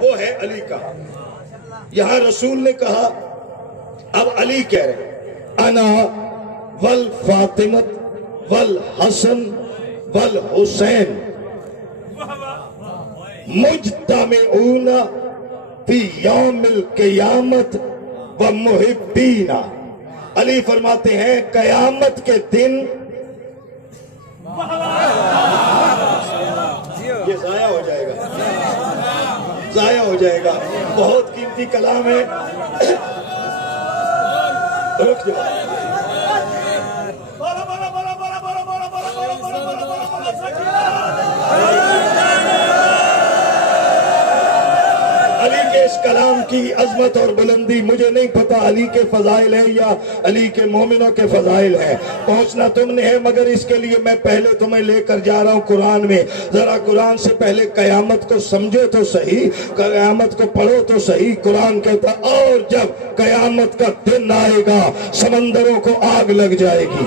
وہ ہے علی کا. یہاں رسول نے کہا، اب علی کہہ رہے انا والفاطمت والحسن والحسین مجتمعون فی یوم القیامت ومحبین. علی فرماتے ہیں قیامت کے دن یہ ضائع ہو جائے گا، ضائع ہو جائے گا. بہت قیمتی کلام ہے. رک جاؤ. علی کے اس کلام کی عظمت اور بلندی مجھے نہیں پتا علی کے فضائل ہیں یا علی کے مومنوں کے فضائل ہیں، پہنچنا تم نے ہے، مگر اس کے لیے میں پہلے تمہیں لے کر جا رہا ہوں قرآن میں. ذرا قرآن سے پہلے قیامت کو سمجھو تو صحیح، قیامت کو پڑھو تو صحیح. قرآن کہتا اور جب قیامت کا دن آئے گا سمندروں کو آگ لگ جائے گی،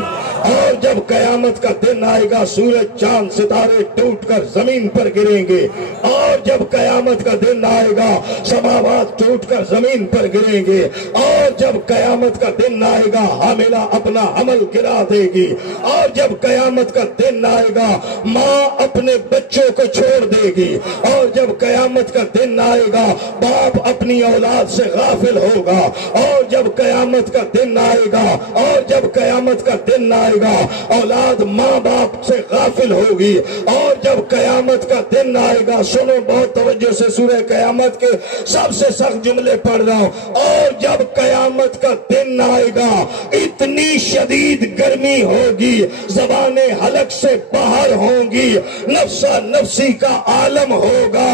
اور جب قیامت کا دن آئے گا سورج چاند ستارے ٹوٹ کر زمین پر گریں گے، اور جب قیامت کا دن آئے گا سماوات ٹوٹ کر زمین پر گریں گے، اور جب قیامت کا دن آئے گا حاملہ اپنا حمل گرا دے گی، اور جب قیامت کا دن آئے گا ماں اپنے بچوں کو چھوڑ دے گی، اور جب قیامت کا دن آئے گا باپ اپنی اولاد سے غافل ہوگا، اور جب قیامت کا دن آئے گا، اور جب قیامت کا دن آئے گا اولاد ماں باپ سے غافل ہوگی، اور جب قیامت کا دن آئے گا، سنو بہت توجہ سے، سورہ قیامت کے سب سے سخت جملے پڑھ رہا ہوں، اور جب قیامت کا دن آئے گا اتنی شدید گرمی ہوگی، زبانیں حلق سے باہر ہوں گی، نفسا نفسی کا عالم ہوگا،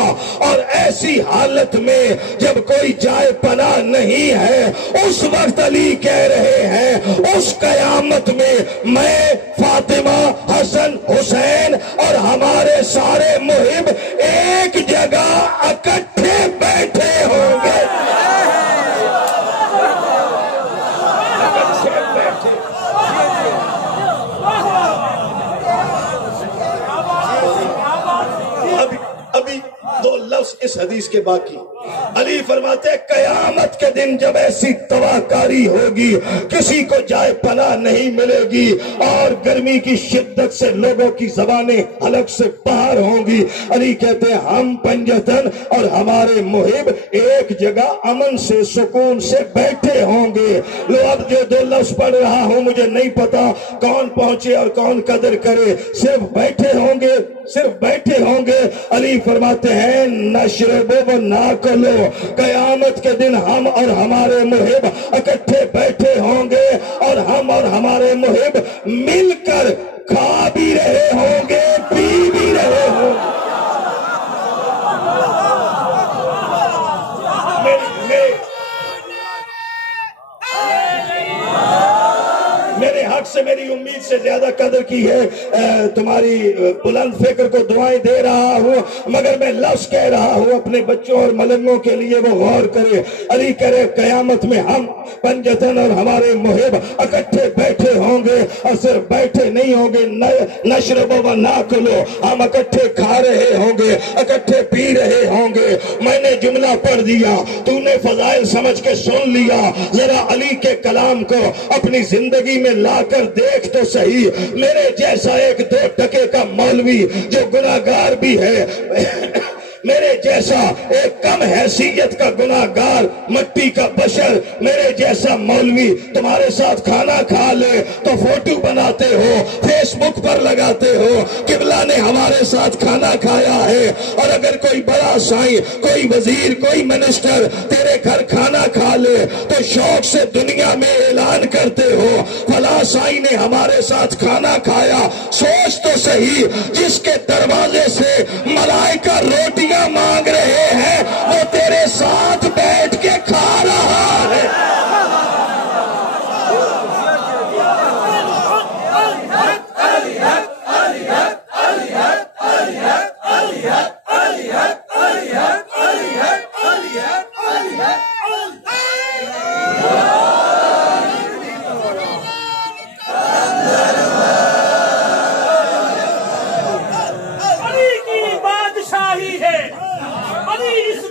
اور ایسی حالت میں جب کوئی جائے پناہ نہیں ہے، اس وقت علی کہہ رہے ہیں اس قیامت میں میں، فاطمہ، حسن، حسین اور ہمارے سارے محب ایک جگہ اکٹھے بیٹھے ہوں گے. ابھی دو لفظ اس حدیث کے باقی. علی فرماتے قیامت کے دن جب ایسی تباہ کاری ہوگی کسی کو جائے پناہ نہیں ملے گی، اور گرمی کی شدت سے لوگوں کی زبانیں حلق سے باہر ہوں گی، علی کہتے ہیں ہم پنجتن اور ہمارے محب ایک جگہ امن سے سکون سے بیٹھے ہوں گے. لو اب جو دو لفظ پڑھ رہا ہوں مجھے نہیں پتا کون پہنچے اور کون قدر کرے، صرف بیٹھے ہوں گے، صرف بیٹھے ہوں گے. علی فرماتے ہیں نشرب و ناکلو، قیامت کے دن ہم اور ہمارے محب اکٹھے بیٹھے ہوں گے، اور ہم اور ہمارے محب مل کر کھا بھی رہے ہوں گے، پی بھی رہے ہوں گے. میرے حق سے میری امید سے زیادہ قدر کی ہے، تمہاری بلند فکر کو دعائیں دے رہا ہوں، مگر میں لفظ کہہ رہا ہوں اپنے بچوں اور ملنگوں کے لیے، وہ غور کرے. علی کرے قیامت میں ہم پنجتن اور ہمارے محب اکٹھے بیٹھے ہوں گے، اور صرف بیٹھے نہیں ہوں گے، نشرب و ناکلو، ہم اکٹھے کھا رہے ہوں گے، اکٹھے پی رہے ہوں گے. میں نے جملہ پڑھ دیا، تو نے فضائل سمجھ کے سن لیا، ذرا علی کے کلام کو اپنی زندگی میں لا کر دیکھ تو صحیح. میرے جیسا ایک دو ٹکے کا مولوی جو گناہگار بھی ہے، میرے جیسا ایک کم حیثیت کا گناہگار مٹی کا بشر، میرے جیسا مولوی تمہارے ساتھ کھانا کھا لے تو فوٹو بناتے ہو، فیس بک پر لگاتے ہو قبلہ نے ہمارے ساتھ کھانا کھایا ہے. اور اگر کوئی بڑا سائیں، کوئی وزیر، کوئی منسٹر تیرے گھر کھانا کھا لے تو شوق سے دنیا میں اعلان کرتے ہو فلاں سائیں نے ہمارے ساتھ کھانا کھایا. سوچ تو صحیح، جس کے دروازے سے ملائکہ روٹیاں مانگ رہے ہیں وہ تیرے ساتھ بیٹھ کے کھا رہا ہے.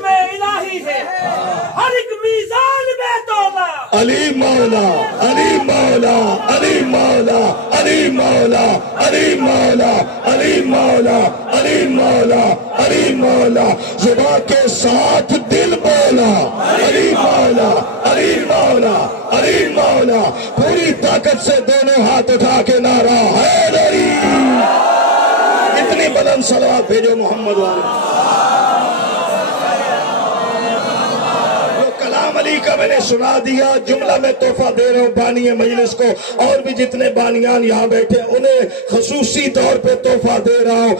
में इलाही है, हर एक मीज़ान में तौबा। अली मौला, अली मौला, अली मौला, अली मौला, अली मौला, अली मौला, अली मौला, अली मौला। जुबान के साथ दिल बोला अली मौला, अली मौला, अली मौला। पूरी ताकत से दोनों हाथ उठा के नारा हैदरी। इतनी बुलंद सलावत भेजो मोहम्मद वाले। कलाम अली का मैंने सुना दिया, जुमला में तोहफा दे रहा हूँ बानी मजलिस को, और भी जितने बानियान यहाँ बैठे उन्हें खसूसी तौर पे तोहफा दे रहा हूँ।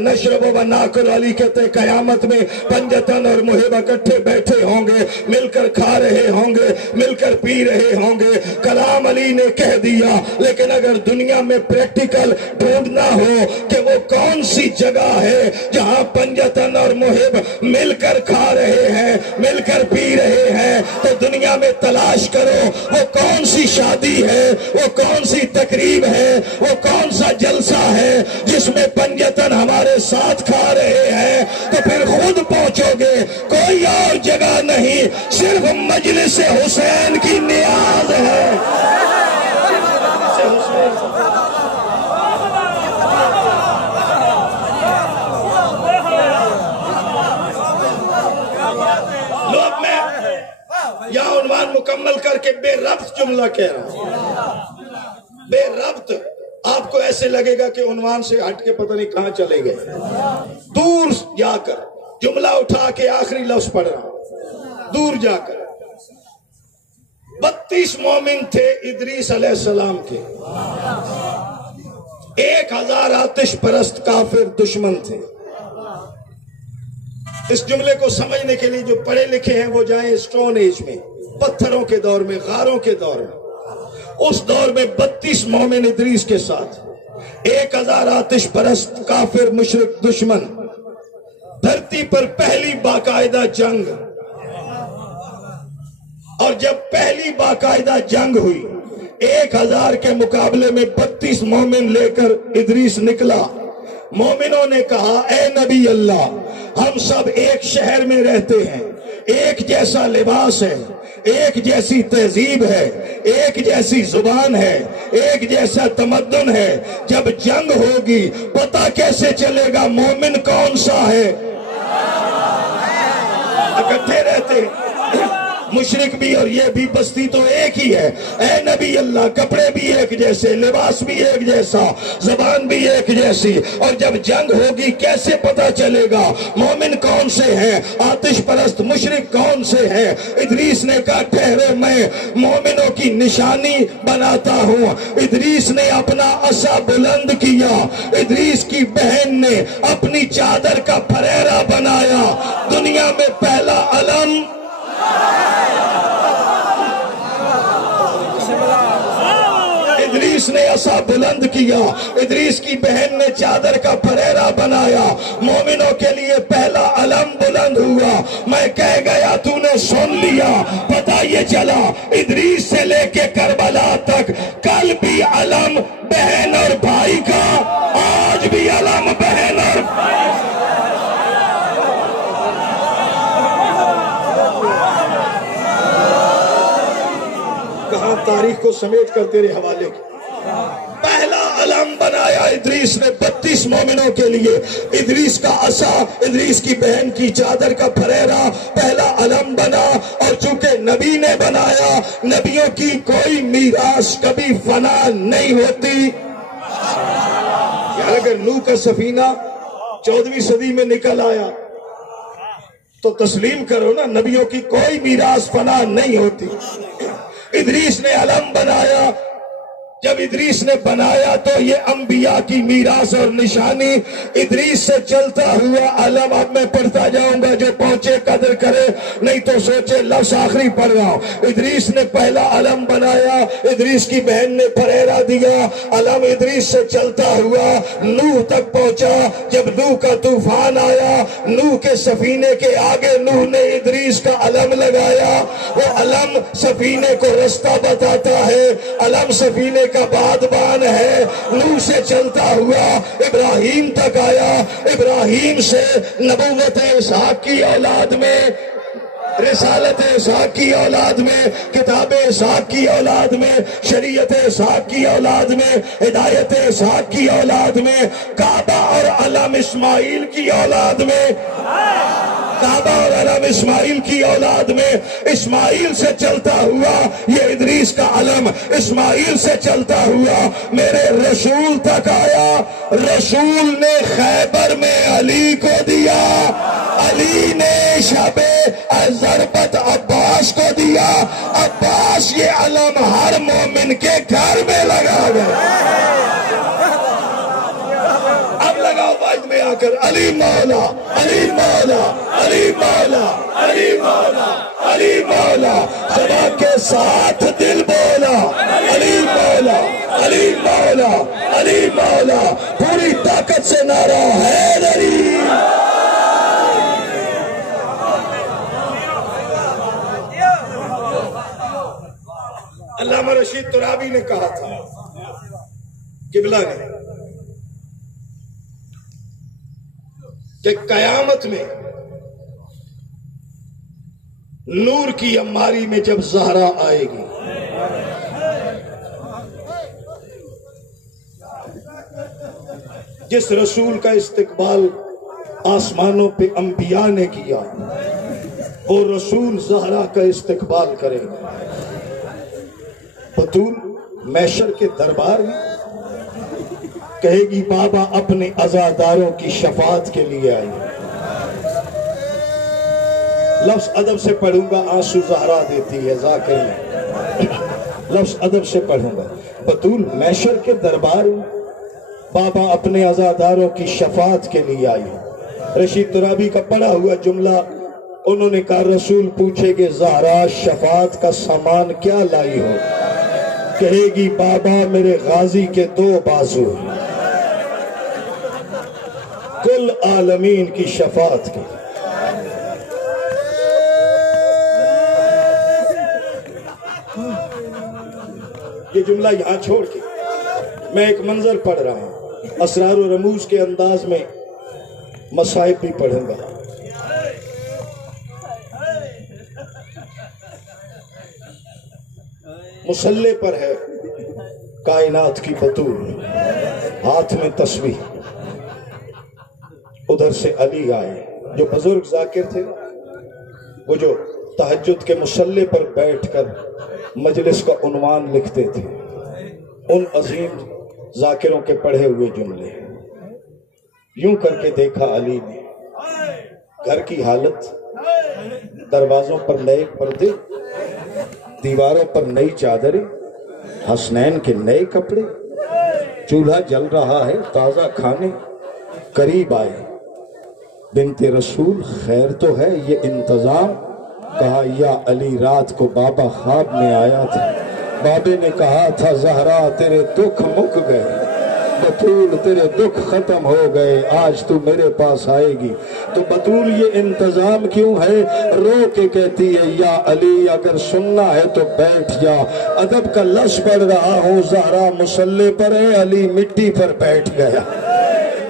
नशरब व नाकुल अली कहते कयामत में पंजतन और मुहिब इकट्ठे बैठे होंगे, मिलकर खा रहे होंगे, मिलकर पी रहे होंगे। कलाम अली ने कह दिया, लेकिन अगर दुनिया में प्रैक्टिकल ढूंढना हो कि वो कौन सी जगह है जहाँ पंजतन और मुहिब मिलकर खा रहे हैं, मिलकर पी रहे हैं, तो दुनिया में तलाश करो वो कौन सी शादी है, वो कौन सी तकरीब है, वो कौन सा जलसा है जिसमें पंजतन हमारे साथ खा रहे हैं। तो फिर खुद पहुंचोगे, कोई और जगह नहीं, सिर्फ मजलिस हुसैन की नियाज है। यहाँ उन्वान मुकम्मल करके बेरब्त जुमला कह रहा हूं। बेरब्त आपको ऐसे लगेगा कि उन्वान से हट के पता नहीं कहां चले गए। दूर जाकर जुमला उठा के आखिरी लफ्ज पढ़ रहा हूं। दूर जाकर 32 मोमिन थे इदरीस अलैहिस्सलाम के, 1000 आतिश परस्त काफिर दुश्मन थे। इस जुमले को समझने के लिए जो पढ़े लिखे हैं वो जाएं स्टोन एज में, पत्थरों के दौर में, गारों के दौर में। उस दौर में 32 मोमिन इदरीस के साथ 1000 आतिश परस्त काफिर मुशरिक दुश्मन। धरती पर पहली बाकायदा जंग, और जब पहली बाकायदा जंग हुई 1000 के मुकाबले में 32 मोमिन लेकर इदरीस निकला। मोमिनों ने कहा, ए नबी अल्लाह, हम सब एक शहर में रहते हैं, एक जैसा लिबास है, एक जैसी तहजीब है, एक जैसी जुबान है, एक जैसा तमद्दुन है। जब जंग होगी पता कैसे चलेगा मोमिन कौन सा है? इकट्ठे रहते मुशरिक भी और ये भी, बस्ती तो एक ही है। ए नबी अल्लाह, कपड़े भी एक जैसे, लिबास भी एक जैसा, जबान भी एक जैसी, और जब जंग होगी कैसे पता चलेगा मोमिन कौन से हैं, आतिश परस्त मुशरिक कौन से हैं? इदरीस ने कहा, ठहरो, मैं मोमिनों की निशानी बनाता हूँ। इदरीस ने अपना असा बुलंद किया, इदरीस की बहन ने अपनी चादर का फरेरा बनाया। दुनिया में पहला अलम इदरीस ने असा बुलंद किया, इदरीस की बहन ने चादर का फरेरा बनाया। मोमिनों के लिए पहला अलम बुलंद हुआ। मैं कह गया, तूने सुन लिया। पता ये चला इदरीस से लेके करबला तक कल भी अलम बहन और भाई का, आज भी अलम बहन और भाई। कहा तारीख को समेट कर तेरे हवाले की। पहला अलम बनाया इदरीस ने 32 मोमिनों के लिए। इदरीस का असा, इदरीस की बहन की चादर का फरेरा पहला अलम बना। और चूंकि नबी ने बनाया, नबियों की कोई मीरास कभी फना नहीं होती। यार अगर नूह का सफीना 14वीं सदी में निकल आया तो तस्लीम करो ना, नबियों की कोई मीरास फना नहीं होती। इदरीस ने अलम बनाया। जब इदरीस ने बनाया तो ये अंबिया की मीरास और निशानी, इदरीस से चलता हुआ अलम। अब मैं पढ़ता जाऊंगा, जो पहुंचे कदर करे, नहीं तो सोचे लफ्ज आखिरी पढ़ रहा हूं। इदरीस ने पहला अलम बनाया, इदरीस की बहन ने फरेरा दिया। अलम इदरीस से चलता हुआ नूह तक पहुंचा। जब नूह का तूफान आया, नूह के सफीने के आगे नूह ने इदरीस का अलम लगाया। वो अलम सफीने को रास्ता बताता है, अलम सफीने کا بادبان ہے، نوح سے چلتا ہوا ابراہیم تک آیا، ابراہیم سے نبوت اسحاق کی اولاد میں، رسالت اسحاق کی اولاد میں، کتاب اسحاق کی اولاد میں، شریعت اسحاق کی اولاد میں، ہدایت اسحاق کی اولاد میں، کعبہ اور علم اسماعیل کی اولاد میں، کعبہ اور علم اسماعیل کی اولاد میں، اسماعیل سے چلتا ہوا یہ ادریس کا علم، اسماعیل سے چلتا ہوا میرے رسول تک آیا، رسول نے خیبر میں علی کو دیا، علی نے شب ضربت عباس کو دیا، عباس یہ علم ہر مومن کے گھر میں لگا گیا۔ اب لگاؤ باج میں آ کر علی مولا، علی مولا، علی مولا، علی مولا، علی مولا، خدا کے ساتھ دل بولا، علی مولا، علی مولا، علی مولا، پوری طاقت سے نعرہ حیدری۔ علامہ رشید ترابی نے کہا تھا قبلہ نے کہ قیامت میں نور کی اماری میں جب زہرا آئے گی جس رسول کا استقبال آسمانوں پہ انبیاء نے کیا وہ رسول زہرا کا استقبال کرے گا۔ بطول محشر کے دربار میں کہے گی بابا اپنے عزاداروں کی شفاعت کے لیے آئی، لفظ ادب سے پڑھوں گا، آنسو زہرا دیتی ہے ذاکر میں، لفظ ادب سے پڑھوں گا۔ بطول محشر کے دربار میں بابا اپنے عزاداروں کی شفاعت کے لیے آئی۔ رشید ترابی کا پڑھا ہوا جملہ، انہوں نے کہا رسول پوچھے کہ زہرا شفاعت کا سامان کیا لائی ہو؟ کہے گی بابا میرے غازی کے 2 بازو، کل عالمین کی شفاعت کی۔ یہ جملہ یہاں چھوڑ کے میں ایک منظر پڑھ رہا ہوں، اسرار و رموز کے انداز میں مصائب بھی پڑھوں گا۔ مسلح پر ہے کائنات کی بطول، ہاتھ میں تسبیح، ادھر سے علی آئے جو بزرگ ذاکر تھے، وہ جو تہجد کے مسلح پر بیٹھ کر مجلس کا عنوان لکھتے تھے، ان عظیم ذاکروں کے پڑھے ہوئے جملے۔ یوں کر کے دیکھا علی نے گھر کی حالت، دروازوں پر نئے پردے، دیواروں پر نئی چادریں، حسنین کے نئے کپڑے، چولہا جل رہا ہے تازہ کھانے، قریب آئے بنت رسول خیر تو ہے یہ انتظام؟ کہا یا علی رات کو بابا خواب میں آیا تھا، بابے نے کہا تھا زہرا تیرے دکھ مک گئے، بطول تیرے دکھ ختم ہو گئے، آج تو میرے پاس آئے گی۔ تو بطول یہ انتظام کیوں ہے؟ رو کے کہتی ہے یا علی اگر سننا ہے تو بیٹھ جا، ادب کا لفظ پڑھ رہا ہوں، زہرا مسلح پر ہے، علی مٹی پر بیٹھ گیا۔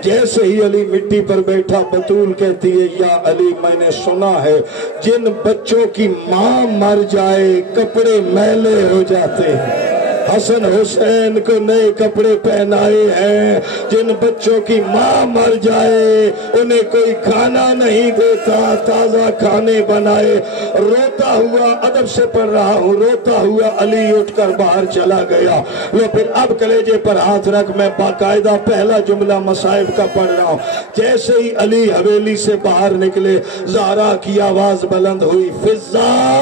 جیسے ہی علی مٹی پر بیٹھا بطول کہتی ہے یا علی میں نے سنا ہے جن بچوں کی ماں مر جائے کپڑے میلے ہو جاتے ہیں، حسن حسین کو نئے کپڑے پہنائے ہیں، جن بچوں کی ماں مر جائے انہیں کوئی کھانا نہیں دیتا، تازہ کھانے بنائے۔ روتا ہوا، ادب سے پڑھ رہا ہوں، روتا ہوا علی اٹھ کر باہر چلا گیا۔ وہ پھر اب کلیجے پر ہاتھ رکھ، میں باقاعدہ پہلا جملہ مصائب کا پڑھ رہا ہوں۔ جیسے ہی علی حویلی سے باہر نکلے زہرا کی آواز بلند ہوئی، فضا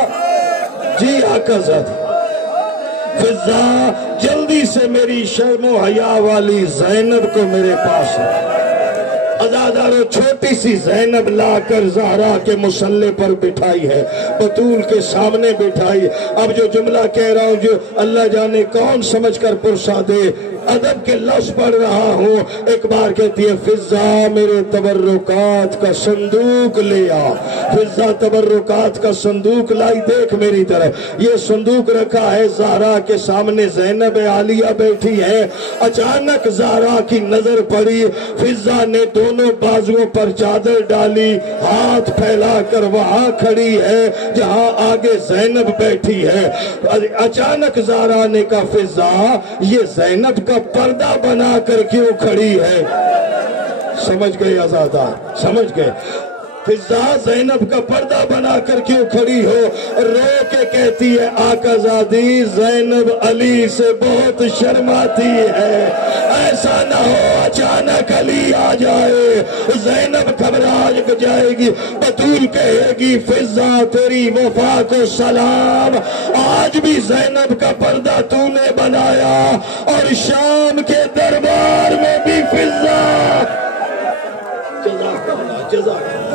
جی آقا زد، فضا جلدی سے میری شرم و حیا والی زینب کو میرے پاس ہے۔ रोजादारों छोटी सी ज़ैनब ला कर ज़हरा के मुसल्ले पर बिठाई है, बतूल के सामने बिठाई। अब जो जुमला कह रहा हूँ जो अल्लाह जाने कौन समझ कर पुरसा दे, अदब के लफ्ज़ पढ़ रहा हूँ। एक बार कहती है फिजा मेरे तबर्रुकात का संदूक ले आ, फिजा तबर्रुकात का संदूक लाई, देख मेरी तरफ ये संदूक रखा है, ज़हरा के सामने ज़ैनब आलिया बैठी है। अचानक ज़हरा की नजर पड़ी, फिजा ने दोनों बाजुओं पर चादर डाली, हाथ फैला कर वहां खड़ी है जहां आगे ज़ैनब बैठी है। अचानक ज़हरा ने कहा फिजा ये ज़ैनब का पर्दा बना कर क्यों खड़ी है? समझ गए आज़ादा, समझ गए? फिजा ज़ैनब का पर्दा बनाकर क्यों खड़ी हो? रो के कहती है आकाज़ादी ज़ैनब अली से बहुत शर्माती है, ऐसा ना हो अचानक अली आ जाए, ज़ैनब घबरा जाएगी। बतूल कहेगी फिजा तेरी वफा को सलाम, आज भी ज़ैनब का पर्दा तूने बनाया और शाम के दरबार में भी फिजा। जज़ाकल्लाह, जज़ाकल्लाह।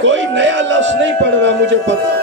कोई नया लफ्ज नहीं पढ़ रहा, मुझे पता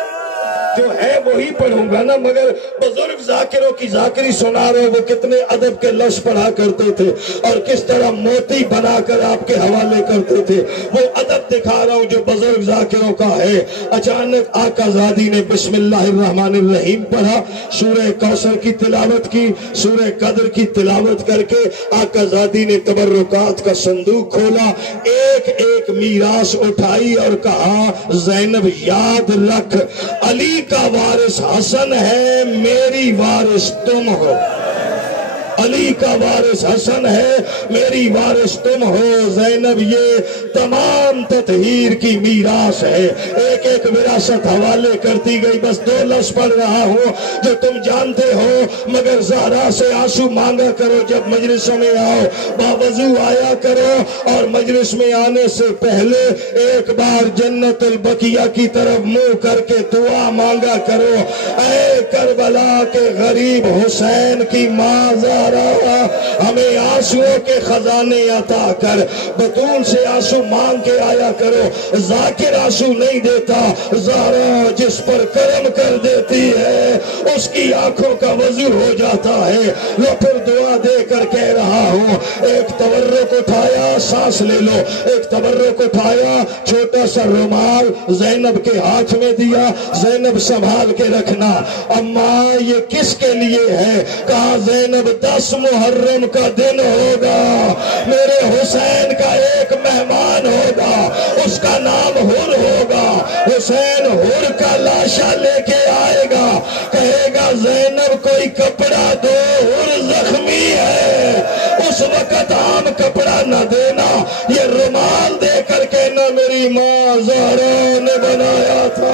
जो है वही पढ़ूंगा ना, मगर बुजुर्ग जाकिरों की जाकिरी सुना रहे, वो कितने अदब के लफ्ज पढ़ा करते थे और किस तरह मोती बनाकर आपके हवाले करते थे, वो अदब दिखा रहा हूँ जो बुजुर्ग जाकिरों का है। अचानक आकाज़ादी ने बिस्मिल्लाहिर्रहमानिर्रहीम पढ़ा, सूरह कौसर की तिलावत की, सूरह कदर की तिलावत करके आकाज़ादी ने तबर्रुकात का संदूक खोला, एक एक मीरास उठाई और कहा ज़ैनब याद रख अली का वारिस हसन है, मेरी वारिस तुम हो। अली का वारिस हसन है, मेरी वारिस तुम हो। ज़ैनब ये तमाम ततहीर की मीरास है, एक एक विरासत हवाले करती गई। बस दो लफ्ज़ पढ़ रहा हूँ जो तुम जानते हो, मगर ज़हरा से आंसू मांगा करो जब मजलिस में आओ, बावजू आया करो और मजलिस में आने से पहले एक बार जन्नतुल बकिया की तरफ मुंह करके दुआ मांगा करो। ऐ करबला के गरीब हुसैन की माँ हमें आंसुओं के खजाने अता कर, बतूल से आंसू मांग के आया करो। जाकिर आंसू नहीं देता, ज़हरा जिस पर करम कर देती है उसकी आंखों का वजू हो जाता है। लो फिर दुआ देकर कह रहा हूँ, एक तवर्रुक उठाया, सांस ले लो, एक तवर्रुक उठाया, छोटा सा रुमाल ज़ैनब के हाथ में दिया, ज़ैनब संभाल के रखना। अम्मा ये किसके लिए है? कहा ज़ैनब 10 मुहर्रम का दिन होगा, मेरे हुसैन का एक मेहमान होगा, उसका नाम हुर होगा। हुसैन हुर का लाशा लेके आएगा, कहेगा ज़ैनब कोई कपड़ा दो, हुर जख्मी है। उस वक्त आम कपड़ा न देना, ये रुमाल दे कर कहना मेरी माँ ज़हरा ने बनाया था।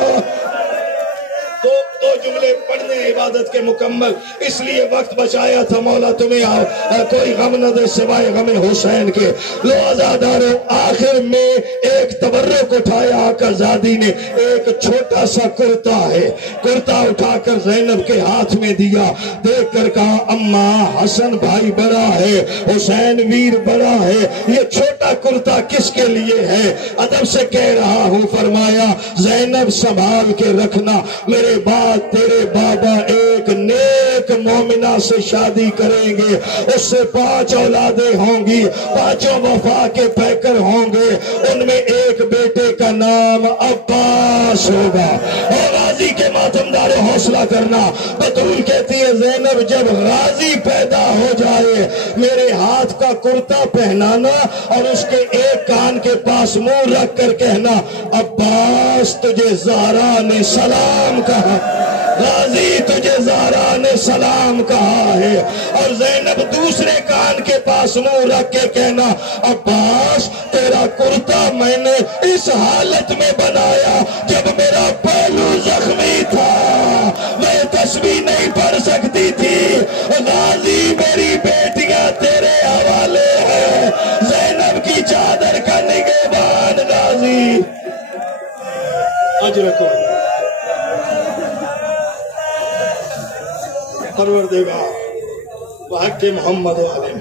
दो जुमले पढ़ने इबादत के मुकम्मल, इसलिए वक्त बचाया था मौला तुम्हें कोई गम न दे सिवाय गमे हुसैन के। लो आज़ादारों, आखिर में एक तबर्रुक उठाया आकाज़ादी ने, एक छोटा सा कुर्ता है, कुर्ता उठाकर ज़ैनब के हाथ में दिया, देख कर कहा अम्मा हसन भाई बड़ा है, हुसैन वीर बड़ा है, ये छोटा कुर्ता किसके लिए है? अदब से कह रहा हूँ, फरमाया ज़ैनब संभाल के रखना, मेरे बाद तेरे बाबा एक नेक मोमिना से शादी करेंगे, उससे 5 औलादें होंगी, 5 वफा के पैकर होंगे, उनमें एक बेटे का नाम अब्बास होगा। और गाजी के मातमदार हौसला करना। बतूल कहती है ज़ैनब जब गाजी पैदा हो जाए मेरे हाथ का कुर्ता पहनाना और उसके एक कान के पास मुंह रख कर कहना अब्बास तुझे ज़हरा ने सलाम कहा, गाजी तुझे ज़हरा ने सलाम कहा है। और ज़ैनब दूसरे कान के पास मुंह रख के कहना अब्बास तेरा कुर्ता मैंने इस हालत में बनाया जब मेरा पहलू जख्मी था, मैं तस्बीह नहीं पढ़ सकती थी, गाजी मेरी बेटियां तेरे हवाले है, ज़ैनब की चादर का निगहबान गाजी। अजर को परवरदिगार वहक़ मोहम्मद वाले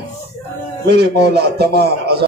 मेरे मौला तमाम